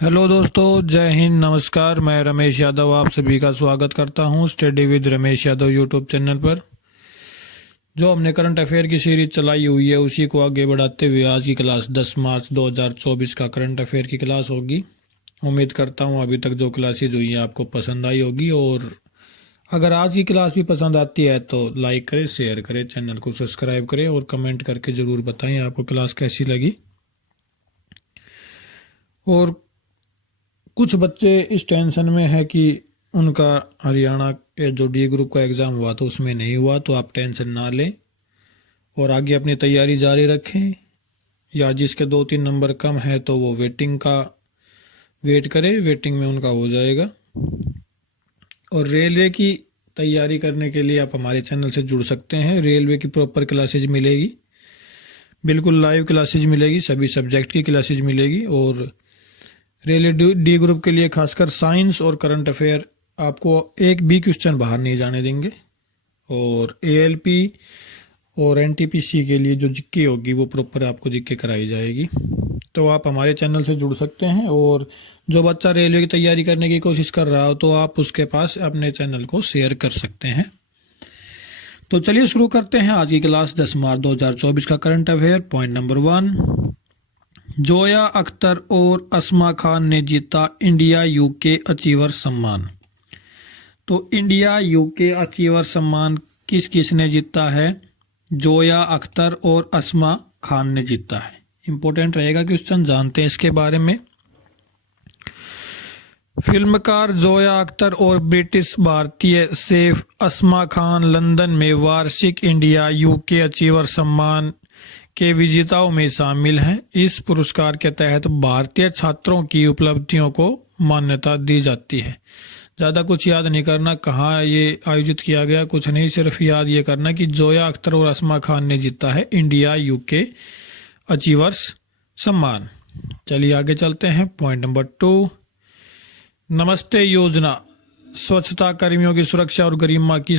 Hello दोस्तों, जय हिंद, नमस्कार। मैं रमेश यादव आप सभी का स्वागत करता हूं study with Ramesh Yadav YouTube channel पर। जो हमने करंट अफेयर की सीरीज चलाई हुई है उसी को आगे बढ़ाते हुए आज की क्लास 10 मार्च 2024 का करंट अफेयर की क्लास होगी। उम्मीद करता हूं अभी तक जो क्लासेज हुई हैं आपको पसंद आई होगी, और अगर आज की क्लास भी पसंद आती है तो लाइक करें, शेयर करें, चैनल को सब्सक्राइब करें और कमेंट करके ज़रूर बताएं आपको क्लास कैसी लगी। और कुछ बच्चे इस टेंशन में है कि उनका हरियाणा के जो डी ग्रुप का एग्ज़ाम हुआ तो उसमें नहीं हुआ, तो आप टेंशन ना लें और आगे अपनी तैयारी जारी रखें। या जिसके 2-3 नंबर कम है तो वो वेट करे, वेटिंग में उनका हो जाएगा। और रेलवे की तैयारी करने के लिए आप हमारे चैनल से जुड़ सकते हैं। रेलवे की प्रॉपर क्लासेज मिलेगी, बिल्कुल लाइव क्लासेज मिलेगी, सभी सब्जेक्ट की क्लासेज मिलेगी। और रेलवे डी ग्रुप के लिए खासकर साइंस और करंट अफेयर आपको एक भी क्वेश्चन बाहर नहीं जाने देंगे। और एएलपी और एनटीपीसी के लिए जो जिक्के होगी वो प्रॉपर आपको जिक्के कराई जाएगी। तो आप हमारे चैनल से जुड़ सकते हैं। और जो बच्चा रेलवे की तैयारी करने की कोशिश कर रहा हो तो आप उसके पास अपने चैनल को शेयर कर सकते हैं। तो चलिए शुरू करते हैं आज की क्लास 10 मार्च 2024 का current affair. Point number 1, Zoya Akhtar और असमा खान ने जीता इंडिया यूके अचीवर सम्मान। तो इंडिया यूके अचीवर सम्मान किस किस ने जीता है? जोया अख्तर और असमा खान ने जीता है। इंपॉर्टेंट रहेगा क्वेश्चन, जानते हैं इसके बारे में। फिल्मकार जोया अख्तर और ब्रिटिश भारतीय शेफ असमा खान लंदन में वार्षिक इंडिया यूके अचीवर सम्मान के विजेताओं में शामिल हैं। इस पुरस्कार के तहत भारतीय छात्रों की उपलब्धियों को मान्यता दी जाती है। ज़्यादा कुछ याद नहीं करना कहाँ ये आयोजित किया गया, कुछ नहीं, सिर्फ याद ये करना कि जोया अख्तर और असमा खान ने जीता है इंडिया यूके अचीवर्स सम्मान। चलिए आगे चलते हैं। पॉइंट नंबर 2, नमस्ते योजना स्वच्छता कर्मियों की सुरक्षा और गरिमा की ये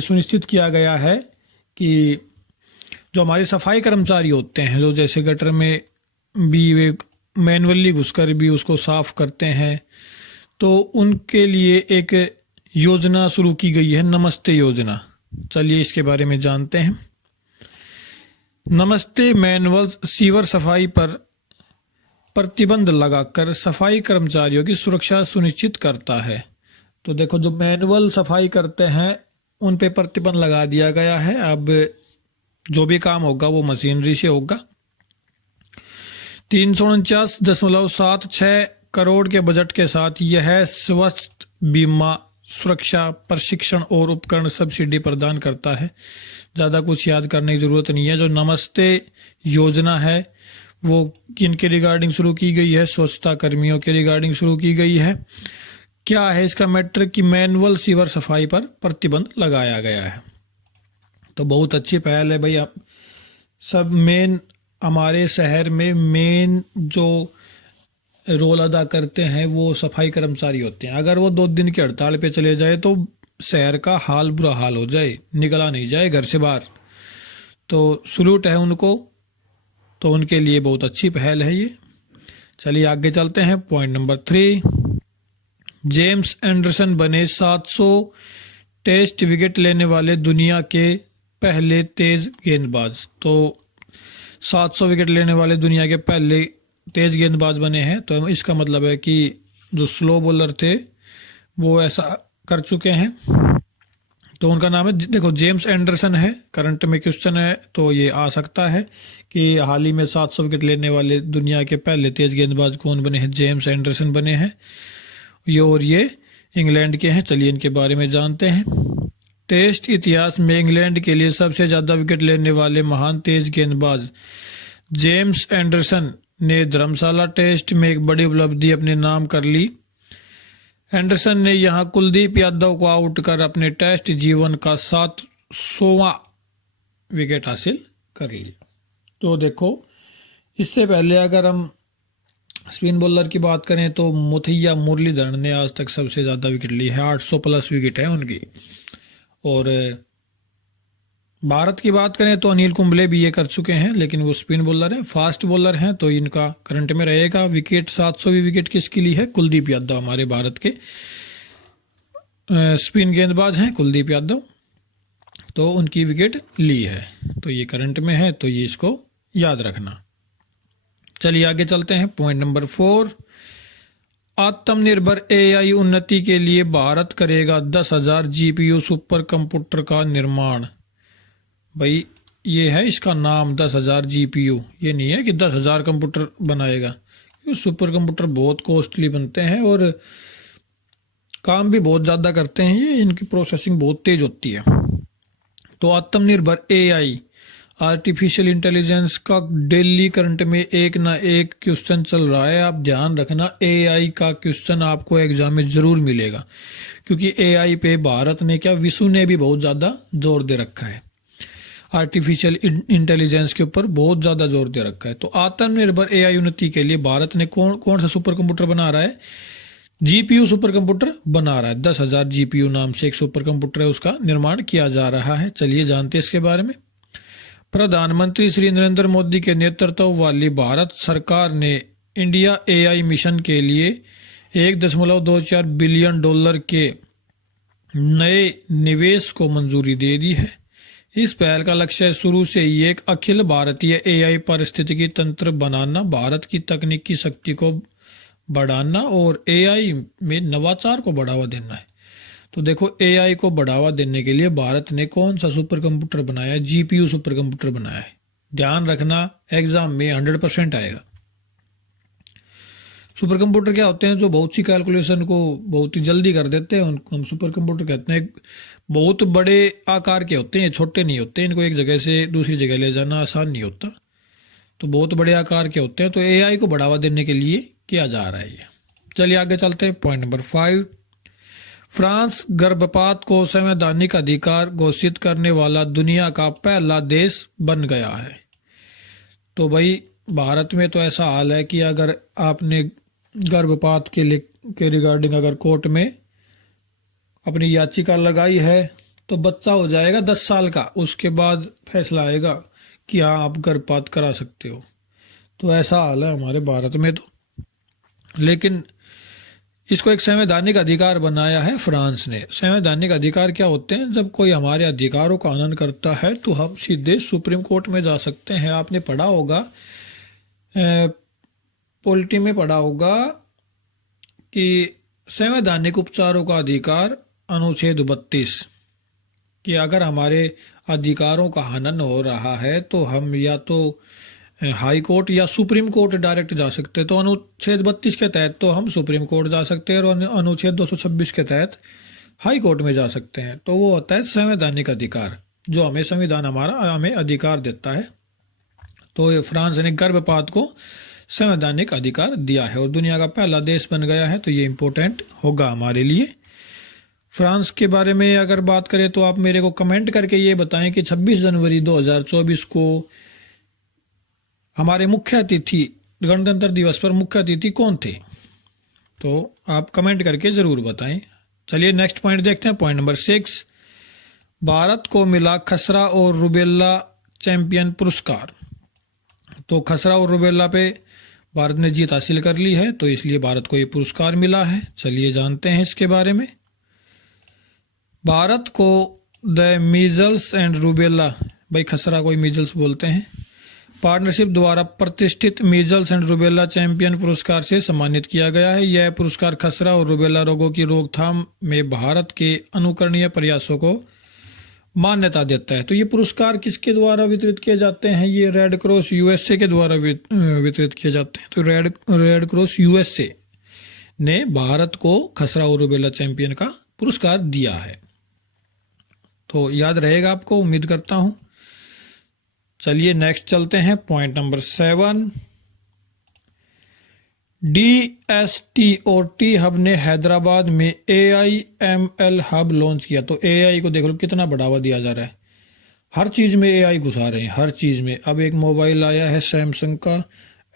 सुनिश्चित किया गया है कि जो हमारे सफाई कर्मचारी होते हैं, जो जैसे गटर में भी वे मैनुअली घुसकर भी उसको साफ करते हैं, तो उनके लिए एक योजना शुरू की गई है, नमस्ते योजना। चलिए इसके बारे में जानते हैं। नमस्ते मैनुअल सीवर सफाई पर प्रतिबंध लगाकर सफाई कर्मचारियों की सुरक्षा सुनिश्चित करता है। तो देखो, जो मैनुअल सफाई करते हैं उन पे प्रतिबंध लगा दिया गया है। अब जो भी काम होगा वो मशीनरी से होगा। 349.76 करोड़ के बजट के साथ यह स्वास्थ्य बीमा सुरक्षा प्रशिक्षण और उपकरण सब्सिडी प्रदान करता है। ज़्यादा कुछ याद करने की ज़रूरत नहीं है। जो नमस्ते योजना है वो किनके रिगार्डिंग शुरू की गई है? स्वच्छता कर्मियों के रिगार्डिंग शुरू की गई है। क्या है इसका मैटर कि मैनुअल सीवर सफाई पर प्रतिबंध लगाया गया है। तो बहुत अच्छी पहल है भाई। आप सब हमारे शहर में मेन जो रोल अदा करते हैं वो सफाई कर्मचारी होते हैं। अगर वो 2 दिन की हड़ताल पे चले जाए तो शहर का बुरा हाल हो जाए, निकला नहीं जाए घर से बाहर। तो सलूट है उनको, तो उनके लिए बहुत अच्छी पहल है ये। चलिए आगे चलते हैं। पॉइंट नंबर 3, जेम्स एंडरसन बने 700 टेस्ट विकेट लेने वाले दुनिया के पहले तेज गेंदबाज। तो 700 विकेट लेने वाले दुनिया के पहले तेज गेंदबाज बने हैं। तो इसका मतलब है कि जो स्लो बॉलर थे वो ऐसा कर चुके हैं। तो उनका नाम है, देखो, जेम्स एंडरसन है। करंट में क्वेश्चन है तो ये आ सकता है कि हाल ही में 700 विकेट लेने वाले दुनिया के पहले तेज गेंदबाज कौन बने हैं? जेम्स एंडरसन बने हैं ये इंग्लैंड के हैं। चलिए इनके बारे में जानते हैं। टेस्ट इतिहास में इंग्लैंड के लिए सबसे ज़्यादा विकेट लेने वाले महान तेज गेंदबाज जेम्स एंडरसन ने धर्मशाला टेस्ट में एक बड़ी उपलब्धि अपने नाम कर ली। एंडरसन ने यहां कुलदीप यादव को आउट कर अपने टेस्ट जीवन का 700वां विकेट हासिल कर लिया। तो देखो, इससे पहले अगर हम स्पिन बॉलर की बात करें तो मुथैया मुरलीधरन ने आज तक सबसे ज़्यादा विकेट ली है, 800 प्लस विकेट है उनकी। और भारत की बात करें तो अनिल कुंबले भी ये कर चुके हैं, लेकिन वो स्पिन बॉलर हैं, फास्ट बॉलर हैं, तो इनका करंट में रहेगा। विकेट 700वीं विकेट किसकी ली है? कुलदीप यादव, हमारे भारत के स्पिन गेंदबाज हैं कुलदीप यादव, तो उनकी विकेट ली है, तो ये करंट में है, तो ये इसको याद रखना। चलिए आगे चलते हैं। पॉइंट नंबर 4, आत्मनिर्भर एआई उन्नति के लिए भारत करेगा 10,000 जीपीयू सुपर कंप्यूटर का निर्माण। भाई ये है इसका नाम 10,000 जीपीयू, ये नहीं है कि 10,000 कंप्यूटर बनाएगा। ये सुपर कंप्यूटर बहुत कॉस्टली बनते हैं और काम भी बहुत ज़्यादा करते हैं, ये इनकी प्रोसेसिंग बहुत तेज होती है। तो आत्मनिर्भर एआई आर्टिफिशियल इंटेलिजेंस का डेली करंट में एक ना एक क्वेश्चन चल रहा है। आप ध्यान रखना, एआई का क्वेश्चन आपको एग्जाम में जरूर मिलेगा, क्योंकि एआई पे भारत ने क्या, विश्व ने भी बहुत ज़्यादा जोर दे रखा है। आर्टिफिशियल इंटेलिजेंस के ऊपर बहुत ज़्यादा जोर दे रखा है। तो आत्मनिर्भर एआई उन्नति के लिए भारत ने कौन सा सुपर कंप्यूटर बना रहा है? जीपीयू सुपर कंप्यूटर बना रहा है। 10,000 जीपीयू नाम से एक सुपर कंप्यूटर है, उसका निर्माण किया जा रहा है। चलिए जानते हैं इसके बारे में। प्रधानमंत्री श्री नरेंद्र मोदी के नेतृत्व वाली भारत सरकार ने इंडिया एआई मिशन के लिए $1.24 बिलियन के नए निवेश को मंजूरी दे दी है। इस पहल का लक्ष्य शुरू से ही एक अखिल भारतीय एआई पारिस्थितिकी तंत्र बनाना, भारत की तकनीकी शक्ति को बढ़ाना और एआई में नवाचार को बढ़ावा देना है। तो देखो, एआई को बढ़ावा देने के लिए भारत ने कौन सा सुपर कंप्यूटर बनाया है? जीपीयू सुपर कंप्यूटर बनाया है। ध्यान रखना, एग्जाम में 100% आएगा। सुपर कंप्यूटर क्या होते हैं? जो बहुत सी कैलकुलेशन को बहुत ही जल्दी कर देते हैं, उनको हम सुपर कंप्यूटर कहते हैं। बहुत बड़े आकार के होते हैं, छोटे नहीं होते। इनको एक जगह से दूसरी जगह ले जाना आसान नहीं होता, तो बहुत बड़े आकार के होते हैं। तो एआई को बढ़ावा देने के लिए किया जा रहा है ये। चलिए आगे चलते हैं। पॉइंट नंबर 5, फ्रांस गर्भपात को संवैधानिक अधिकार घोषित करने वाला दुनिया का पहला देश बन गया है। तो भाई भारत में तो ऐसा हाल है कि अगर आपने गर्भपात के रिगार्डिंग अगर कोर्ट में अपनी याचिका लगाई है तो बच्चा हो जाएगा 10 साल का, उसके बाद फैसला आएगा कि हाँ आप गर्भपात करा सकते हो। तो ऐसा हाल है हमारे भारत में। तो लेकिन इसको एक संवैधानिक अधिकार बनाया है फ्रांस ने। संवैधानिक अधिकार क्या होते हैं? जब कोई हमारे अधिकारों का हनन करता है तो हम सीधे सुप्रीम कोर्ट में जा सकते हैं। आपने पढ़ा होगा, पॉलिटी में पढ़ा होगा कि संवैधानिक उपचारों का अधिकार अनुच्छेद 32, कि अगर हमारे अधिकारों का हनन हो रहा है तो हम या तो हाई कोर्ट या सुप्रीम कोर्ट डायरेक्ट जा सकते हैं। तो अनुच्छेद 32 के तहत तो हम सुप्रीम कोर्ट जा सकते हैं और अनुच्छेद 226 के तहत हाई कोर्ट में जा सकते हैं। तो वो होता है संवैधानिक अधिकार, जो हमें संविधान हमारा हमें अधिकार देता है। तो फ्रांस ने गर्भपात को संवैधानिक अधिकार दिया है और दुनिया का पहला देश बन गया है। तो ये इम्पोर्टेंट होगा हमारे लिए। फ्रांस के बारे में अगर बात करें तो आप मेरे को कमेंट करके ये बताएं कि 26 जनवरी 2024 को हमारे मुख्य अतिथि, गणतंत्र दिवस पर मुख्य अतिथि कौन थे? तो आप कमेंट करके ज़रूर बताएं। चलिए नेक्स्ट पॉइंट देखते हैं। पॉइंट नंबर 6, भारत को मिला खसरा और रुबेला चैंपियन पुरस्कार। तो खसरा और रुबेला पे भारत ने जीत हासिल कर ली है, तो इसलिए भारत को ये पुरस्कार मिला है। चलिए जानते हैं इसके बारे में। भारत को द मीजल्स एंड रुबेला, भाई खसरा को मीजल्स बोलते हैं, पार्टनरशिप द्वारा प्रतिष्ठित मीजल्स एंड रुबेला चैंपियन पुरस्कार से सम्मानित किया गया है। यह पुरस्कार खसरा और रुबेला रोगों की रोकथाम में भारत के अनुकरणीय प्रयासों को मान्यता देता है। तो ये पुरस्कार किसके द्वारा वितरित किए जाते हैं? ये रेड क्रॉस यूएसए के द्वारा वितरित किए जाते हैं। तो रेड क्रॉस यूएसए ने भारत को खसरा और रुबेला चैंपियन का पुरस्कार दिया है। तो याद रहेगा आपको, उम्मीद करता हूं। चलिए नेक्स्ट चलते हैं। पॉइंट नंबर 7, DST और टी हब ने हैदराबाद में AIML हब लॉन्च किया। तो AI को देख लो कितना बढ़ावा दिया जा रहा है, हर चीज़ में AI घुसा रहे हैं, हर चीज़ में। अब एक मोबाइल आया है सैमसंग का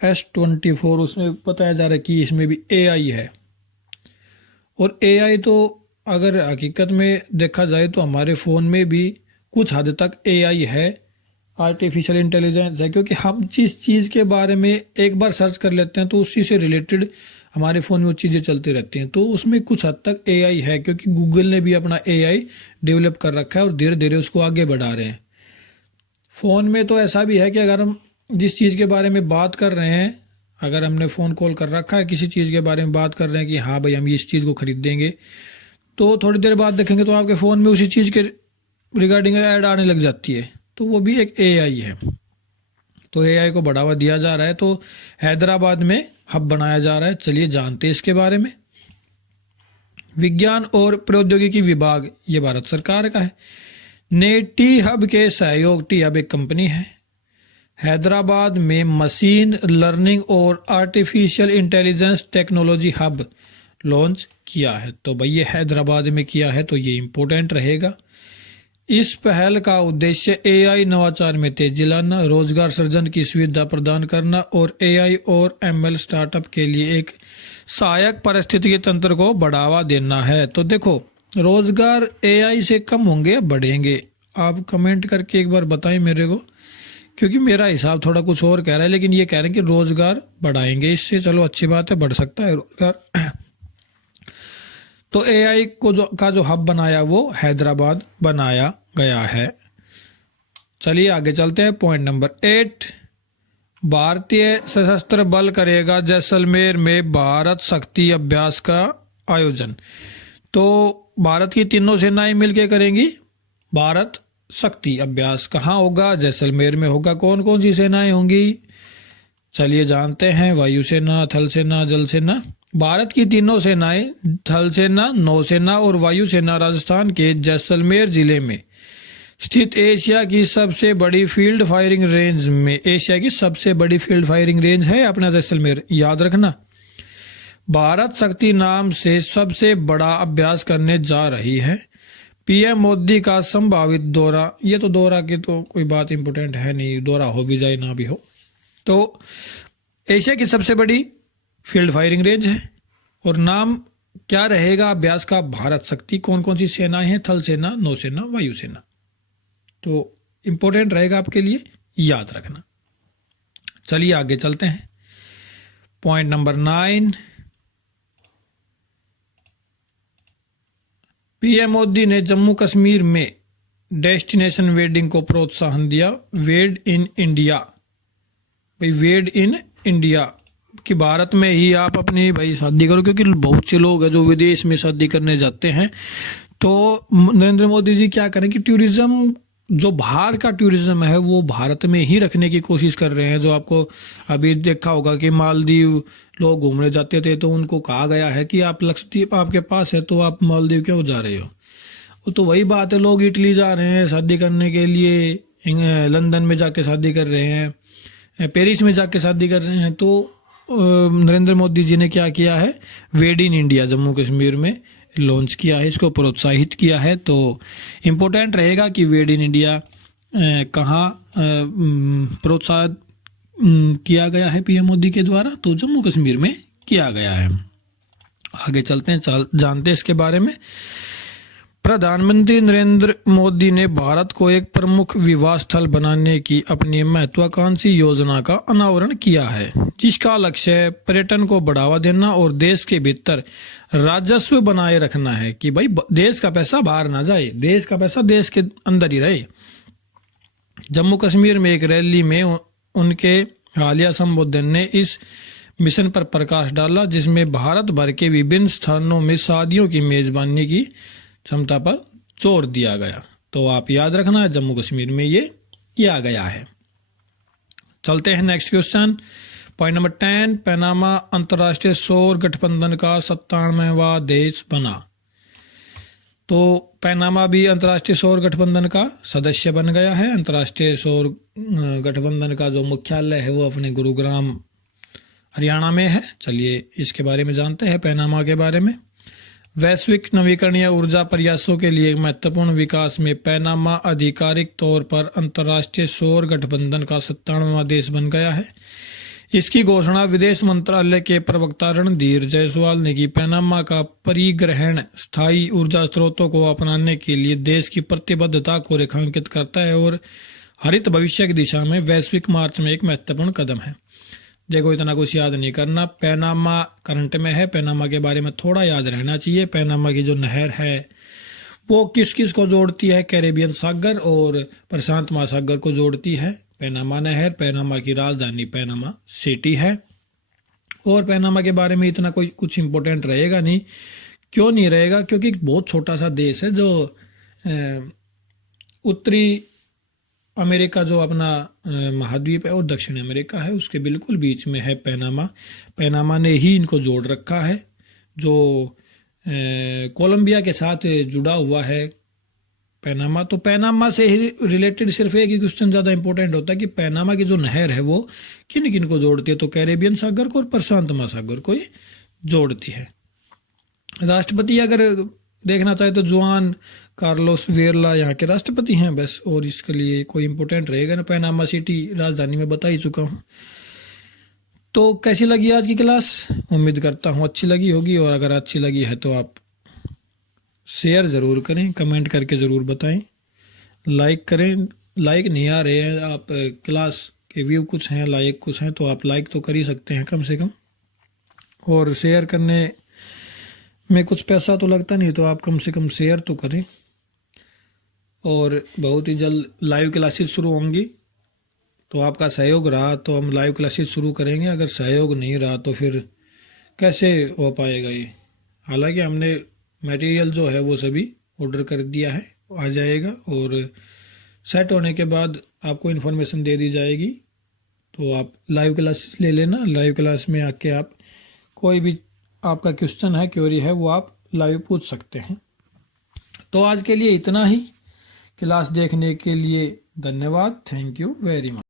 S24, उसमें बताया जा रहा है कि इसमें भी AI है। और AI तो अगर हकीकत में देखा जाए तो हमारे फ़ोन में भी कुछ हद तक एआई है, आर्टिफिशियल इंटेलिजेंस है, क्योंकि हम जिस चीज़ के बारे में एक बार सर्च कर लेते हैं तो उसी से रिलेटेड हमारे फ़ोन में वो चीज़ें चलती रहती हैं। तो उसमें कुछ हद तक एआई है, क्योंकि गूगल ने भी अपना एआई डेवलप कर रखा है और धीरे धीरे उसको आगे बढ़ा रहे हैं। फ़ोन में तो ऐसा भी है कि अगर हम जिस चीज़ के बारे में बात कर रहे हैं, अगर हमने फ़ोन कॉल कर रखा है, किसी चीज़ के बारे में बात कर रहे हैं कि हाँ भाई हम इस चीज़ को ख़रीदेंगे, तो थोड़ी देर बाद देखेंगे तो आपके फ़ोन में उसी चीज़ के रिगार्डिंग ऐड आने लग जाती है। तो वो भी एक एआई है। तो एआई को बढ़ावा दिया जा रहा है। तो हैदराबाद में हब बनाया जा रहा है। चलिए जानते हैं इसके बारे में। विज्ञान और प्रौद्योगिकी विभाग, ये भारत सरकार का है, ने टी हब के सहयोग, टी हब एक कंपनी है, हैदराबाद में मशीन लर्निंग और artificial intelligence technology hub launch किया है। तो भाई ये हैदराबाद में किया है, तो ये इम्पोर्टेंट रहेगा। इस पहल का उद्देश्य एआई नवाचार में तेजी लाना, रोजगार सृजन की सुविधा प्रदान करना और एआई और एमएल स्टार्टअप के लिए एक सहायक पारिस्थितिकी तंत्र को बढ़ावा देना है। तो देखो, रोजगार एआई से कम होंगे या बढ़ेंगे? आप कमेंट करके एक बार बताएं मेरे को, क्योंकि मेरा हिसाब थोड़ा कुछ और कह रहा है, लेकिन ये कह रहे हैं कि रोजगार बढ़ाएंगे इससे। चलो अच्छी बात है, बढ़ सकता है रोजगार। तो एआई को जो हब बनाया वो हैदराबाद बनाया गया है। चलिए आगे चलते हैं। पॉइंट नंबर 8, भारतीय सशस्त्र बल करेगा जैसलमेर में भारत शक्ति अभ्यास का आयोजन। तो भारत की तीनों सेनाएं मिलकर करेंगी भारत शक्ति अभ्यास। कहाँ होगा? जैसलमेर में होगा। कौन कौन सी सेनाएं होंगी? चलिए जानते हैं। वायुसेना, थल सेना, जल सेना। भारत की तीनों सेनाएं, थल सेना, नौसेना और वायुसेना, राजस्थान के जैसलमेर जिले में स्थित एशिया की सबसे बड़ी फील्ड फायरिंग रेंज में, एशिया की सबसे बड़ी फील्ड फायरिंग रेंज है अपना जैसलमेर, याद रखना। भारत शक्ति नाम से सबसे बड़ा अभ्यास करने जा रही है। पीएम मोदी का संभावित दौरा, ये तो दौरा की तो कोई बात इंपोर्टेंट है नहीं, दौरा हो भी जाए ना भी हो। तो एशिया की सबसे बड़ी फील्ड फायरिंग रेंज है और नाम क्या रहेगा अभ्यास का? भारत शक्ति। कौन कौन सी सेनाएं हैं? थल सेना, नौसेना, वायुसेना। तो इंपॉर्टेंट रहेगा आपके लिए, याद रखना। चलिए आगे चलते हैं। पॉइंट नंबर 9, पीएम मोदी ने जम्मू कश्मीर में डेस्टिनेशन वेडिंग को प्रोत्साहन दिया। वेड इन इंडिया, भाई वेड इन इंडिया कि भारत में ही आप अपनी भाई शादी करो, क्योंकि बहुत से लोग हैं जो विदेश में शादी करने जाते हैं। तो नरेंद्र मोदी जी क्या करें कि टूरिज्म, जो बाहर का टूरिज्म है वो भारत में ही रखने की कोशिश कर रहे हैं। जो आपको अभी देखा होगा कि मालदीव लोग घूमने जाते थे तो उनको कहा गया है कि आप लक्षद्वीप आपके पास है तो आप मालदीव क्यों जा रहे हो? तो वही बात है, लोग इटली जा रहे हैं शादी करने के लिए, लंदन में जाके शादी कर रहे हैं, पेरिस में जाके शादी कर रहे हैं। तो नरेंद्र मोदी जी ने क्या किया है? वेड इन इंडिया जम्मू कश्मीर में लॉन्च किया है, इसको प्रोत्साहित किया है। तो इम्पोर्टेंट रहेगा कि वेड इन इंडिया कहाँ प्रोत्साहित किया गया है पीएम मोदी के द्वारा? तो जम्मू कश्मीर में किया गया है। आगे चलते हैं, जानते हैं इसके बारे में। प्रधानमंत्री नरेंद्र मोदी ने भारत को एक प्रमुख विवाह स्थल बनाने की अपनी महत्वाकांक्षी योजना का अनावरण किया है, जिसका लक्ष्य पर्यटन को बढ़ावा देना और देश के भीतर राजस्व बनाए रखना है। कि भाई देश का पैसा बाहर ना जाए, देश का पैसा देश के अंदर ही रहे। जम्मू कश्मीर में एक रैली में उनके हालिया संबोधन ने इस मिशन पर प्रकाश डाला, जिसमें भारत भर के विभिन्न स्थानों में शादियों की मेजबानी की क्षमता पर जोर दिया गया। तो आप याद रखना है, जम्मू कश्मीर में ये किया गया है। चलते हैं next question. Point number 10, Panama अंतर्राष्ट्रीय सौर गठबंधन का 97वां देश बना। तो पनामा भी अंतर्राष्ट्रीय सौर गठबंधन का सदस्य बन गया है। अंतर्राष्ट्रीय सौर गठबंधन का जो मुख्यालय है वो अपने गुरुग्राम हरियाणा में है। चलिए इसके बारे में जानते हैं, पनामा के बारे में। वैश्विक नवीकरणीय ऊर्जा प्रयासों के लिए महत्वपूर्ण विकास में पनामा आधिकारिक तौर पर अंतर्राष्ट्रीय सौर गठबंधन का 97वां देश बन गया है। इसकी घोषणा विदेश मंत्रालय के प्रवक्ता रणधीर जायसवाल ने की। पनामा का परिग्रहण स्थायी ऊर्जा स्रोतों को अपनाने के लिए देश की प्रतिबद्धता को रेखांकित करता है और हरित भविष्य की दिशा में वैश्विक मार्च में एक महत्वपूर्ण कदम है। देखो, इतना कुछ याद नहीं करना। पनामा करंट में है, पनामा के बारे में थोड़ा याद रहना चाहिए। पनामा की जो नहर है वो किस किस को जोड़ती है? कैरेबियन सागर और प्रशांत महासागर को जोड़ती है पनामा नहर। पनामा की राजधानी पनामा सिटी है। और पनामा के बारे में इतना कोई कुछ इम्पोर्टेंट रहेगा नहीं। क्यों नहीं रहेगा? क्योंकि एक बहुत छोटा सा देश है जो उत्तरी अमेरिका जो अपना महाद्वीप है और दक्षिण अमेरिका है उसके बिल्कुल बीच में है पनामा। पनामा ने ही इनको जोड़ रखा है, जो कोलंबिया के साथ जुड़ा हुआ है पनामा। तो पनामा से ही रिलेटेड सिर्फ एक ही क्वेश्चन ज़्यादा इंपॉर्टेंट होता है कि पनामा की जो नहर है वो किन किन को जोड़ती है? तो कैरेबियन सागर को और प्रशांत महासागर को ही जोड़ती है। राष्ट्रपति अगर देखना चाहे तो जुआन कार्लोस वेरला यहाँ के राष्ट्रपति हैं बस, और इसके लिए कोई इंपॉर्टेंट रहेगा ना। पनामा सिटी राजधानी में बता ही चुका हूँ। तो कैसी लगी आज की क्लास? उम्मीद करता हूँ अच्छी लगी होगी, और अगर अच्छी लगी है तो आप शेयर ज़रूर करें, कमेंट करके ज़रूर बताएं, लाइक करें। लाइक नहीं आ रहे हैं, आप क्लास के व्यू कुछ हैं, लाइक कुछ हैं, तो आप लाइक तो कर ही सकते हैं कम से कम। और शेयर करने में कुछ पैसा तो लगता नहीं, तो आप कम से कम शेयर तो करें। और बहुत ही जल्द लाइव क्लासेस शुरू होंगी, तो आपका सहयोग रहा तो हम लाइव क्लासेस शुरू करेंगे। अगर सहयोग नहीं रहा तो फिर कैसे हो पाएगा ये? हालांकि हमने मटेरियल जो है वो सभी ऑर्डर कर दिया है, आ जाएगा, और सेट होने के बाद आपको इन्फॉर्मेशन दे दी जाएगी। तो आप लाइव क्लासेस ले लेना। लाइव क्लास में आके आप कोई भी आपका क्वेश्चन है, क्वेरी है, वो आप लाइव पूछ सकते हैं। तो आज के लिए इतना ही। क्लास देखने के लिए धन्यवाद। Thank you very much.